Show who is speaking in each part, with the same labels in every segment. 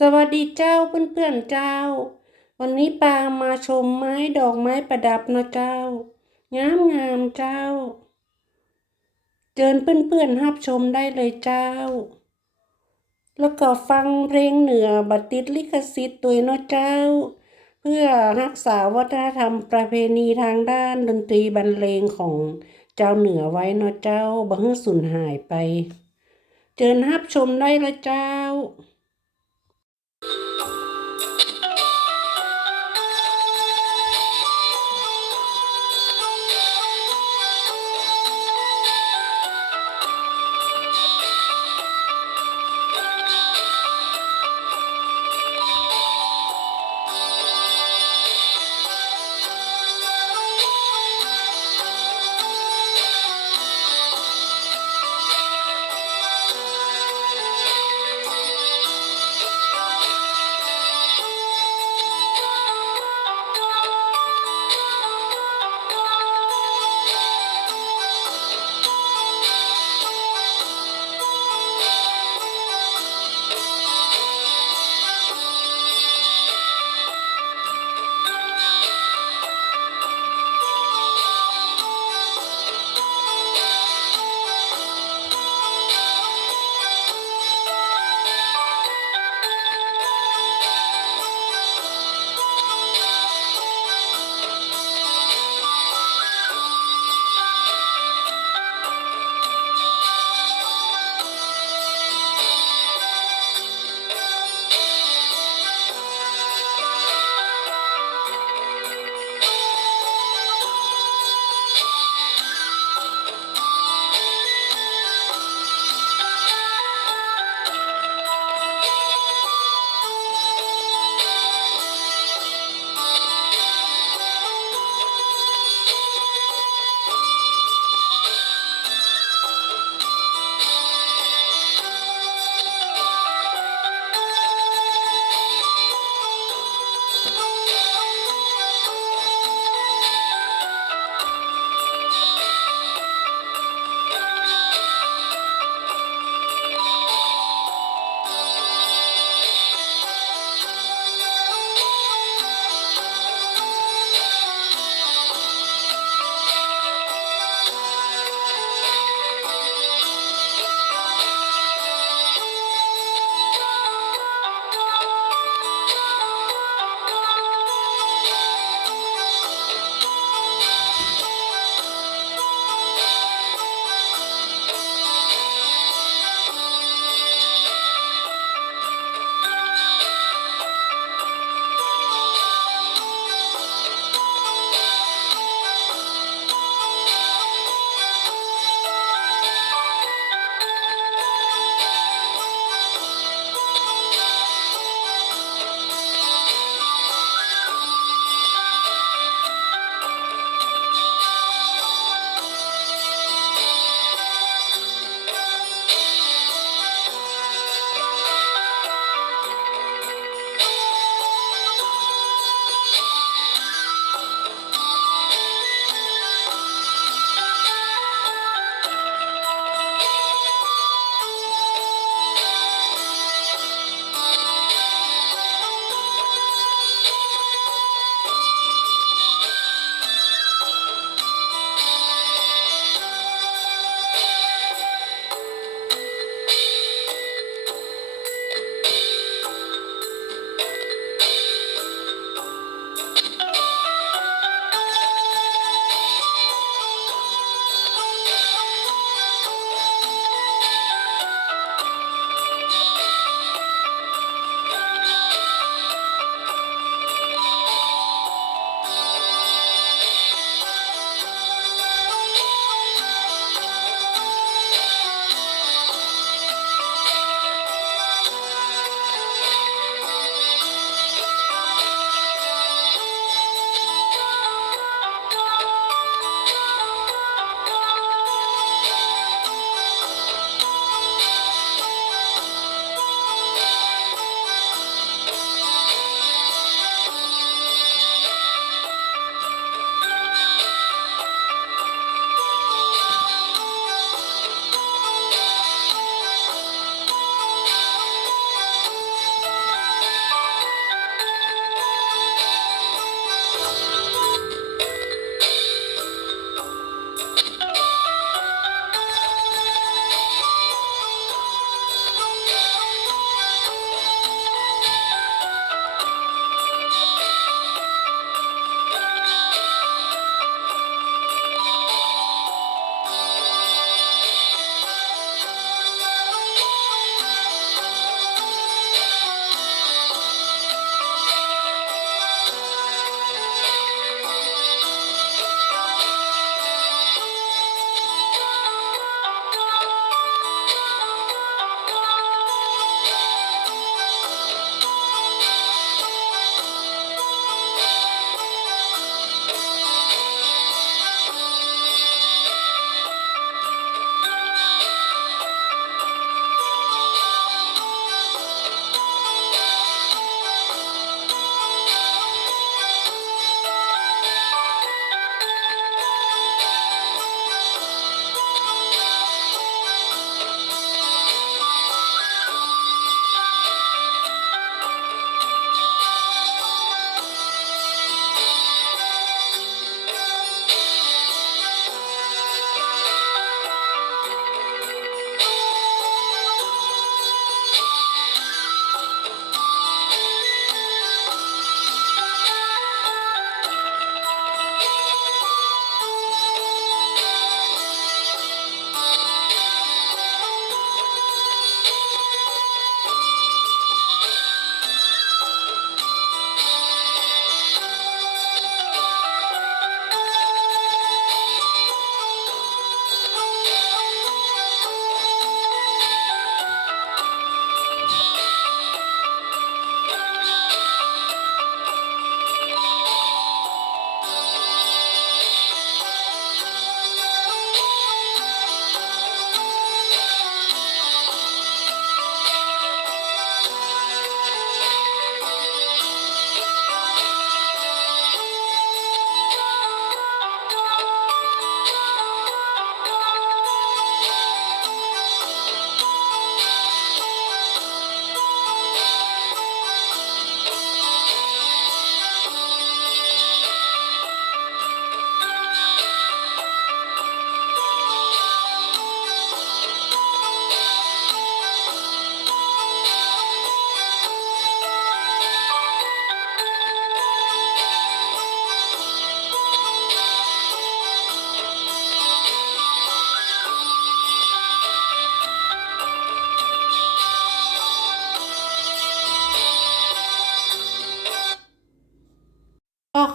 Speaker 1: สวัสดีเจ้าเพื่อนๆเจ้า วันนี้ปามาชมไม้ดอกไม้ประดับนะเจ้างามงามเจ้า เจิญเพื่อนๆรับชมได้เลยเจ้า แล้วก็ฟังเพลงเหนือบัติดลิขสิทธิ์ตัวเนาะเจ้า เพื่อรักษาวัฒนธรรมประเพณีทางด้านดนตรีบรรเลงของเจ้าเหนือไว้เนาะเจ้าบ่ให้สูญหายไป เจิญรับชมได้ละเจ้า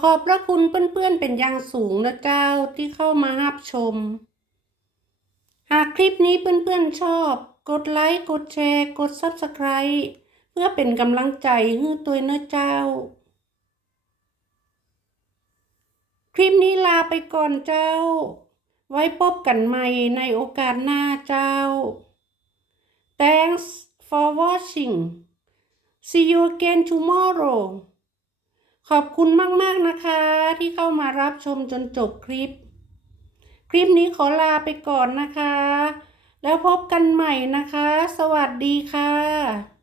Speaker 1: ขอบพระคุณเพื่อนๆเป็นอย่างสูงนะเจ้าที่เข้ามารับชม หากคลิปนี้เพื่อนๆชอบ กดไลค์กดแชร์ กด Subscribe เพื่อเป็นกำลังใจให้ตัวเนะเจ้า คลิปนี้ลาไปก่อนเจ้า ไว้พบกันใหม่ในโอกาสหน้าเจ้า Thanks for watching See you again tomorrow ขอบคุณมาก ๆ นะคะที่เข้ามารับชมจนจบคลิป คลิปนี้ขอลาไปก่อนนะคะ แล้วพบกันใหม่นะคะ สวัสดีค่ะ